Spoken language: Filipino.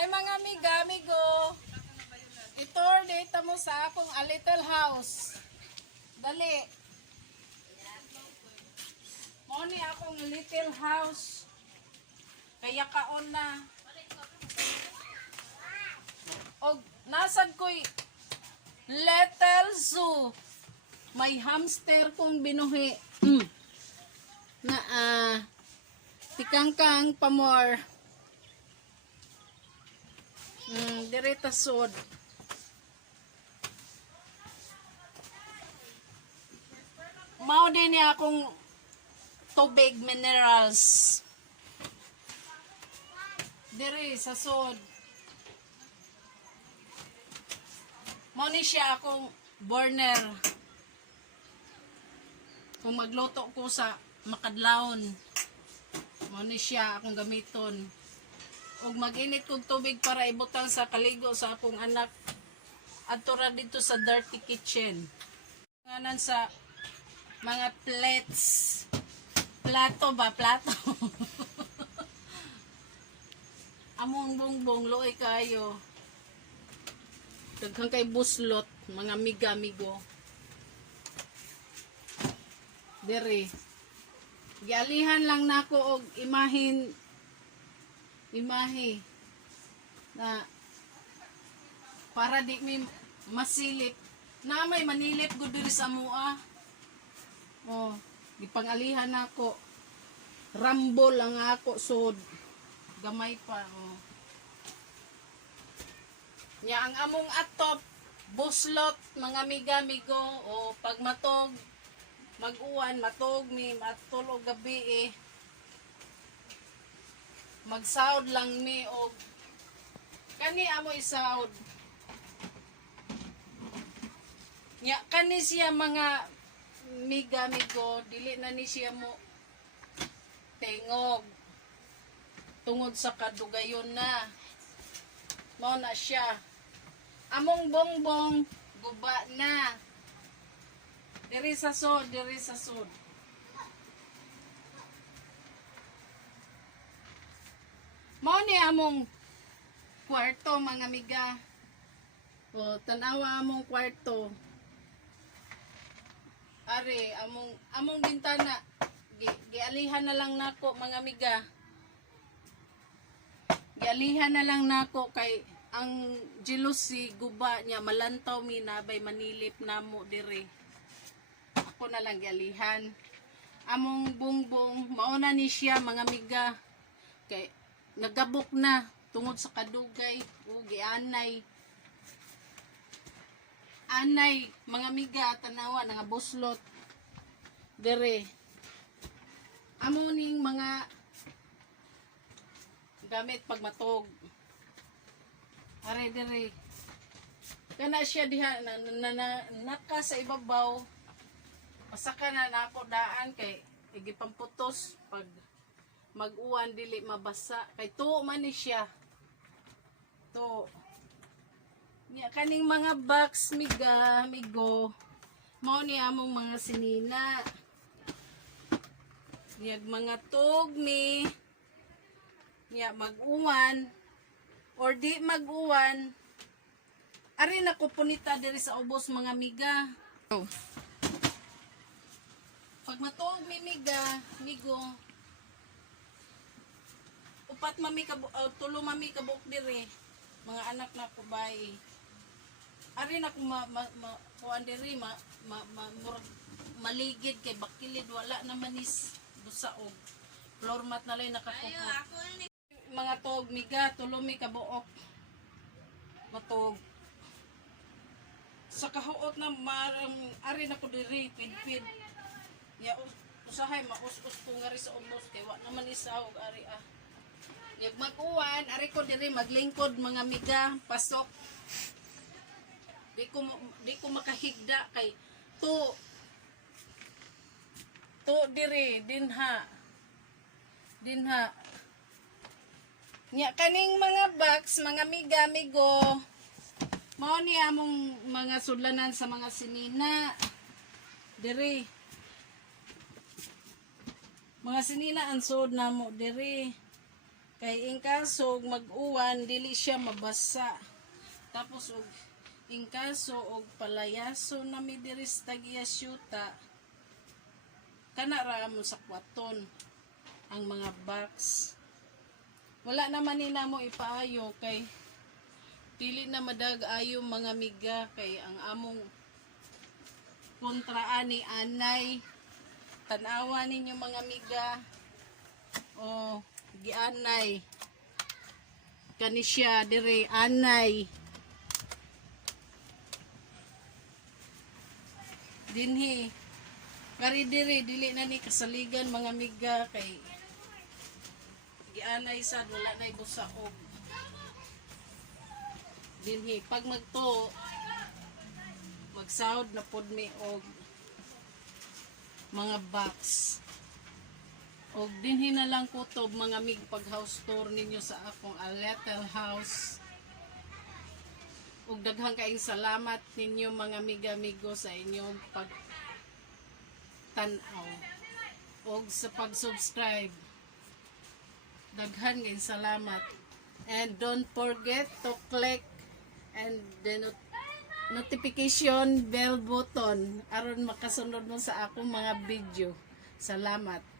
Hi mga amiga, amigo. Itour data mo sa akong a little house. Dali. Mo ni akong little house. Kaya kaon na. Og nasad ko'y little zoo. May hamster kong binuhi. Na tikangkang pamor. Direta sod. Mao din niya akong tubig minerals. Dire sa sod. Mao ni siya akong burner. Kung magluto ko sa makadlawon. Mao ni siya akong gamiton. Ug mag-init kog tubig para ibutang sa kaligo sa akong anak adto ra dito sa dirty kitchen. Nganan sa mga plates. Plato ba? Plato. Among bongbong loy kayo. Daghang kay buslot, mga amiga-amigo. Dere. Gialihan lang nako og imahe na para di mi masilip na may manilip gud diri sa mua. Oh, gipangalihan nako. Rambol ang ako sod. Gamay pa oh. Nya ang among atop buslot mga amiga-amigo o pag matog mag-uwan matog mi matulog gabi magsaod lang mi og kani amo isaod nya kani siya mga miga-migo dili na ni siya mo tengog tungod sa kadugayon na mao na siya among bongbong guba na diri sa sod mao ni among kwarto mga amiga. O tanawa among kwarto. Ari among bintana gialihan na lang nako mga amiga. Gialihan na lang nako kay ang jealousy guba niya malantaw mi nabay manilip namo dire. Ako na lang gialihan. Among bongbong mao na ni siya mga amiga. Kay nagabok na tungod sa kadugay o gianay mga amiga tanawa nga buslot dire amo ning mga gamit pag matog are dire kana siya diha naka sa ibabaw pasaka na nako daan kay igipamputos pag mag-uwan dili mabasa kay tuo man ni siya to nya kaning mga box miga migo mao ni among mga sinina niyag mga tugmi nya mag-uwan or di mag-uwan ari na ko punita diri sa ubos mga miga pag matuog mi miga migo upat mami tulo mami kabuk diri mga anak na ko bay ari na ko kuan diri maligid kay bakilid wala naman is busaog floor mat na lay nakakupot mga tog miga tulo mi kabuok matog sa kahuot na ari na ko diri pid ya usahay maus-us ko nga ri sa ubos kay wa naman isaog ari Yag mag-uwan, ari ko diri maglingkod mga miga, pasok. Di ko makahigda kay to diri dinha. Nya kaning mga box, mga miga, migo. Mao ni among mga sudlanan sa mga sinina. Diri. Mga sinina ang sud namo diri. Kay in kaso mag-uwan dili siya mabasa. Tapos og in kaso og palayaso na mi diri sa tagiya syuta. Kana ra mo sa kwaton ang mga box. Wala naman ni namo ipaayo kay dili na madag-ayo mga miga kay ang among kontraan ni anay. Tanawa ninyo mga miga. O gianay. Kani siya dire anay. Dinhi. Kari dire dili na ni kasaligan mga miga kay gianay sad wala nay busaog. Dinhi pag magto magsahod na pod mi og mga box. Og dinhi na lang kutob mga mig pag house tour ninyo sa akong A Little House. Og daghang kaayong salamat ninyo mga amigo sa inyong pag tanaw og sa pag-subscribe. Daghan kaayong salamat. And don't forget to click and the notification bell button aron makasunod mo sa akong mga video. Salamat.